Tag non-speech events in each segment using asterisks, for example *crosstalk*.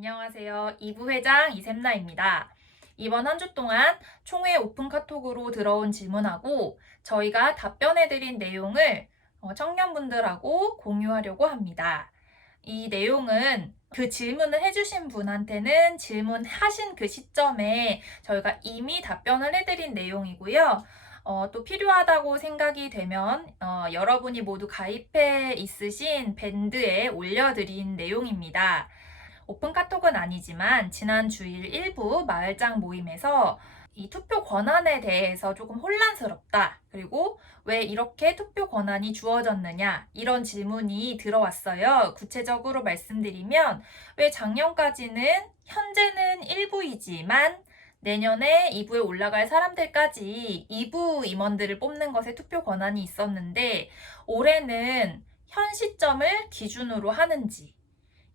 안녕하세요. 2부 회장 이샘나입니다. 이번 한 주 동안 총회 오픈 카톡으로 들어온 질문하고 저희가 답변해드린 내용을 어, 청년분들하고 공유하려고 합니다. 이 내용은 그 질문을 해주신 분한테는 질문하신 그 시점에 저희가 이미 답변을 해드린 내용이고요. 어, 또 필요하다고 생각이 되면 어, 여러분이 모두 가입해 있으신 밴드에 올려드린 내용입니다. 오픈 카톡은 아니지만 지난 주일 일부 마을장 모임에서 이 투표 권한에 대해서 조금 혼란스럽다. 그리고 왜 이렇게 투표 권한이 주어졌느냐. 이런 질문이 들어왔어요. 구체적으로 말씀드리면 왜 작년까지는 현재는 1부이지만 내년에 2부에 올라갈 사람들까지 2부 임원들을 뽑는 것에 투표 권한이 있었는데 올해는 현 시점을 기준으로 하는지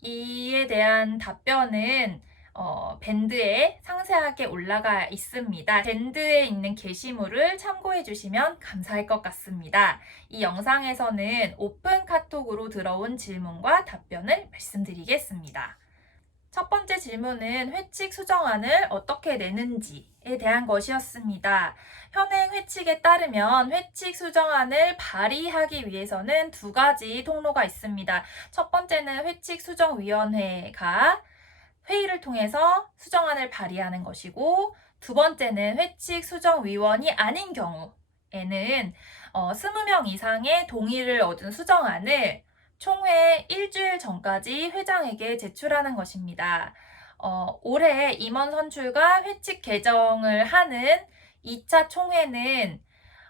이에 대한 답변은 어, 밴드에 상세하게 올라가 있습니다. 밴드에 있는 게시물을 참고해 주시면 감사할 것 같습니다. 이 영상에서는 오픈 카톡으로 들어온 질문과 답변을 말씀드리겠습니다. 첫 번째 질문은 회칙 수정안을 어떻게 내는지에 대한 것이었습니다. 현행 회칙에 따르면 회칙 수정안을 발의하기 위해서는 두 가지 통로가 있습니다. 첫 번째는 회칙 수정위원회가 회의를 통해서 수정안을 발의하는 것이고 두 번째는 회칙 수정위원이 아닌 경우에는 어, 20명 이상의 동의를 얻은 수정안을 총회 일주일 전까지 회장에게 제출하는 것입니다. 어, 올해 임원 선출과 회칙 개정을 하는 2차 총회는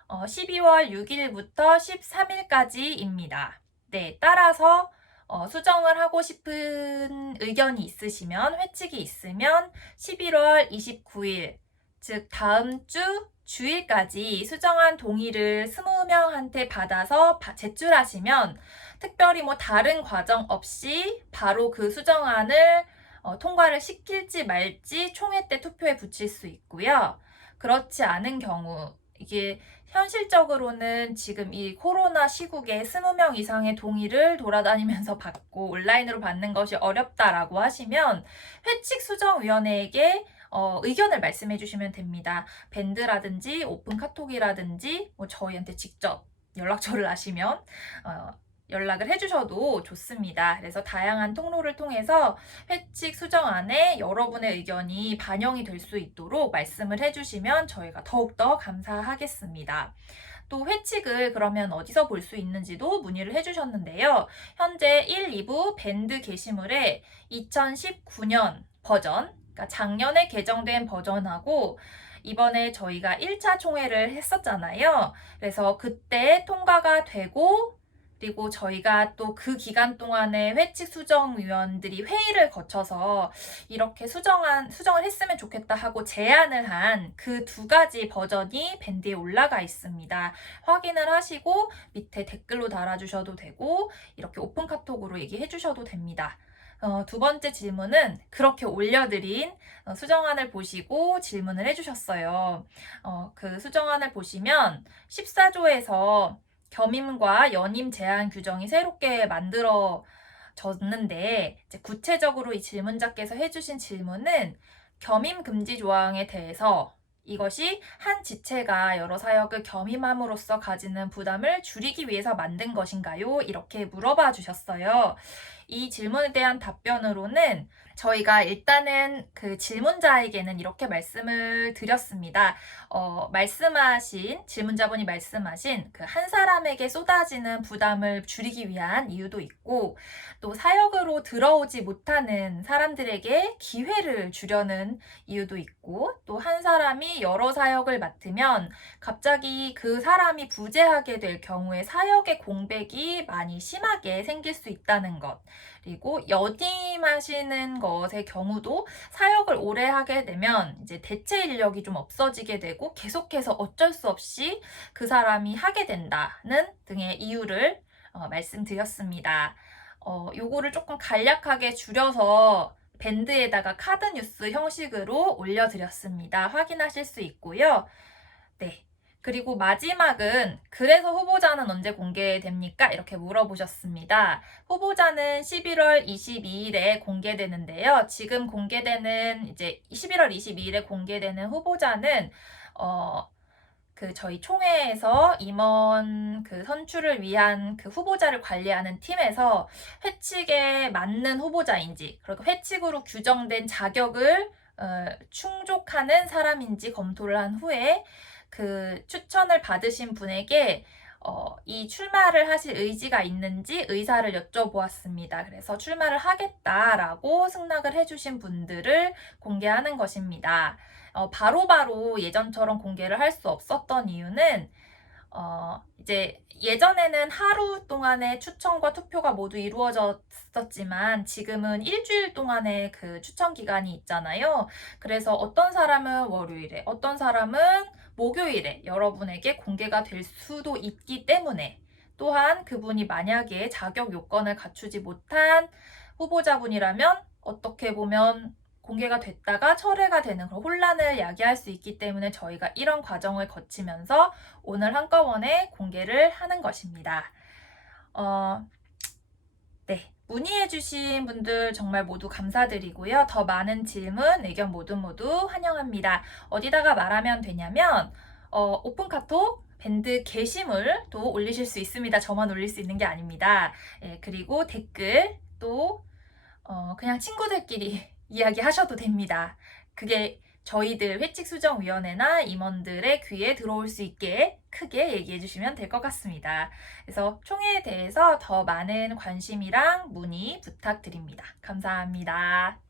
어, 12월 6일부터 13일까지입니다. 네, 따라서 어, 수정을 하고 싶은 의견이 있으시면 회칙이 있으면 11월 29일 즉 다음 주 주일까지 수정안 동의를 20명한테 받아서 바- 제출하시면 특별히 뭐 다른 과정 없이 바로 그 수정안을 어, 통과를 시킬지 말지 총회 때 투표에 붙일 수 있고요. 그렇지 않은 경우 이게 현실적으로는 지금 이 코로나 시국에 20명 이상의 동의를 돌아다니면서 받고 온라인으로 받는 것이 어렵다라고 하시면 회칙 수정위원회에게 어, 의견을 말씀해 주시면 됩니다. 밴드라든지 오픈 카톡이라든지 뭐 저희한테 직접 연락처를 아시면 어, 연락을 해주셔도 좋습니다. 그래서 다양한 통로를 통해서 회칙 수정안에 여러분의 의견이 반영이 될 수 있도록 말씀을 해주시면 저희가 더욱더 감사하겠습니다. 또 회칙을 그러면 어디서 볼 수 있는지도 문의를 해주셨는데요. 현재 1, 2부 밴드 게시물에 2019년 버전, 그러니까 작년에 개정된 버전하고 이번에 저희가 1차 총회를 했었잖아요. 그래서 그때 통과가 되고 그리고 저희가 또 그 기간 동안에 회칙 수정위원들이 회의를 거쳐서 이렇게 수정한, 수정을 했으면 좋겠다 하고 제안을 한 그 두 가지 버전이 밴드에 올라가 있습니다. 확인을 하시고 밑에 댓글로 달아주셔도 되고 이렇게 오픈 카톡으로 얘기해 주셔도 됩니다. 어, 두 번째 질문은 그렇게 올려드린 어, 수정안을 보시고 질문을 해주셨어요. 어, 그 수정안을 보시면 14조에서 겸임과 연임 제한 규정이 새롭게 만들어졌는데 구체적으로 이 질문자께서 해주신 질문은 겸임 금지 조항에 대해서 이것이 한 지체가 여러 사역을 겸임함으로써 가지는 부담을 줄이기 위해서 만든 것인가요? 이렇게 물어봐 주셨어요. 이 질문에 대한 답변으로는 저희가 일단은 그 질문자에게는 이렇게 말씀을 드렸습니다. 어, 말씀하신, 질문자분이 말씀하신 그 한 사람에게 쏟아지는 부담을 줄이기 위한 이유도 있고, 또 사역으로 들어오지 못하는 사람들에게 기회를 주려는 이유도 있고, 또 한 사람이 여러 사역을 맡으면 갑자기 그 사람이 부재하게 될 경우에 사역의 공백이 많이 심하게 생길 수 있다는 것. 그리고 연임하시는 것의 경우도 사역을 오래 하게 되면 이제 대체 인력이 좀 없어지게 되고 계속해서 어쩔 수 없이 그 사람이 하게 된다는 등의 이유를 어, 말씀드렸습니다. 어, 요거를 조금 간략하게 줄여서 밴드에다가 카드 뉴스 형식으로 올려드렸습니다. 확인하실 수 있고요. 네. 그리고 마지막은 그래서 후보자는 언제 공개됩니까? 이렇게 물어보셨습니다. 후보자는 11월 22일에 공개되는데요. 지금 공개되는 이제 11월 22일에 공개되는 후보자는 어, 그 저희 총회에서 임원 그 선출을 위한 그 후보자를 관리하는 팀에서 회칙에 맞는 후보자인지 그리고 회칙으로 규정된 자격을 어, 충족하는 사람인지 검토를 한 후에 그 추천을 받으신 분에게 어, 이 출마를 하실 의지가 있는지 의사를 여쭤보았습니다. 그래서 출마를 하겠다라고 승낙을 해주신 분들을 공개하는 것입니다. 어, 바로바로 예전처럼 공개를 할 수 없었던 이유는 어, 이제 예전에는 하루 동안의 추천과 투표가 모두 이루어졌었지만 지금은 일주일 동안의 그 추천 기간이 있잖아요. 그래서 어떤 사람은 월요일에, 어떤 사람은 목요일에 여러분에게 공개가 될 수도 있기 때문에 또한 그분이 만약에 자격 요건을 갖추지 못한 후보자분이라면 어떻게 보면 공개가 됐다가 철회가 되는 그런 혼란을 야기할 수 있기 때문에 저희가 이런 과정을 거치면서 오늘 한꺼번에 공개를 하는 것입니다. 어, 네. 문의해주신 분들 정말 모두 감사드리고요. 더 많은 질문, 의견 모두 모두 환영합니다. 어디다가 말하면 되냐면, 어, 오픈 카톡, 밴드 게시물도 올리실 수 있습니다. 저만 올릴 수 있는 게 아닙니다. 예, 그리고 댓글, 또, 어, 그냥 친구들끼리 *laughs* 이야기 하셔도 됩니다. 그게 저희들 회칙수정위원회나 임원들의 귀에 들어올 수 있게 크게 얘기해 주시면 될 것 같습니다. 그래서 총회에 대해서 더 많은 관심이랑 문의 부탁드립니다. 감사합니다.